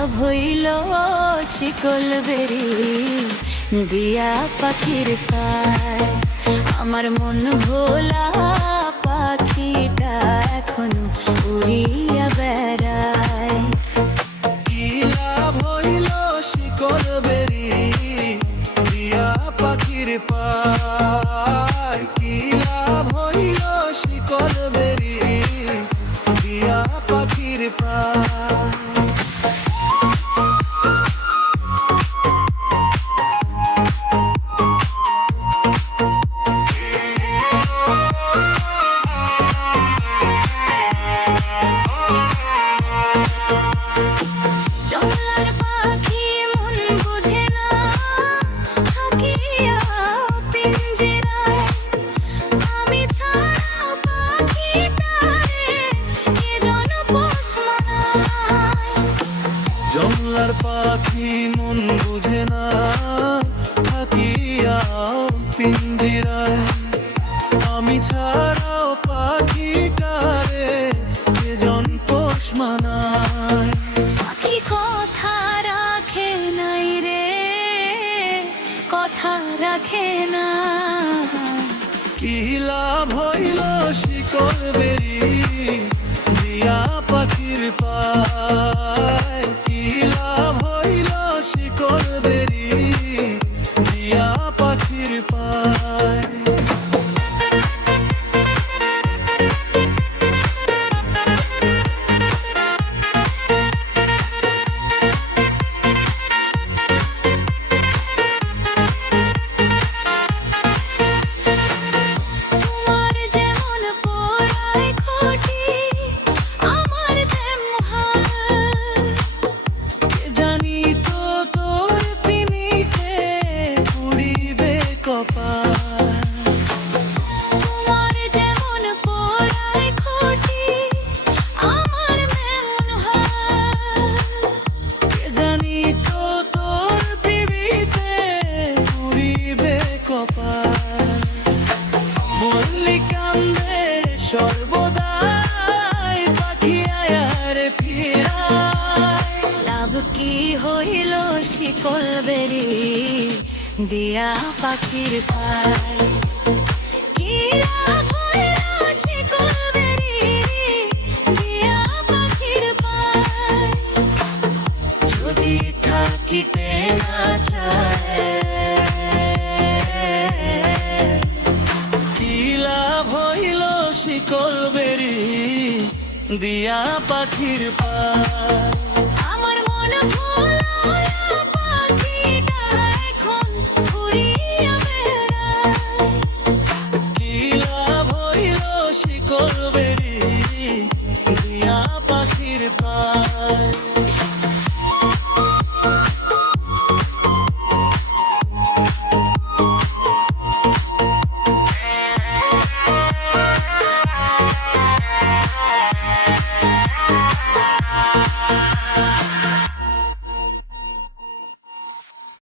লাভ হইল শিকল বেরি দিয়া পাখির পায়। আমার মন ভোলা পাখিটা এখনো উড়িয়া বেড়ায়। কি লাভ হইল শিকল বেরি দিয়া পাখির পায়। কি লাভ হইল শিকল বেরি দিয়া পাখির পায়। জংলার পাখি মন বুঝে না থাকিয়া পিঞ্জিরায়। আমি ছাড়াও পাখিটারে এজন পোষ মানায়। পাখি কথা রাখে নাই রে, কথা রাখে না। কি লাভ হইল শিকল বেরি দিয়া পাখির পায়। কি লাভ হইল শিকল বেরি দিয়া পাখির পায়। সর্বদাই পাখি আয়ার ফিরায়। লাভ কি হইল শিকল বেরি দিয়া পাখির পায়। কি লাভ হইল শিকল বেরি দিয়া পাখির পায়। যদি থাকিতে না চায় কি লাভ হইল শিকল বেরি দিয়া পাখির পায়।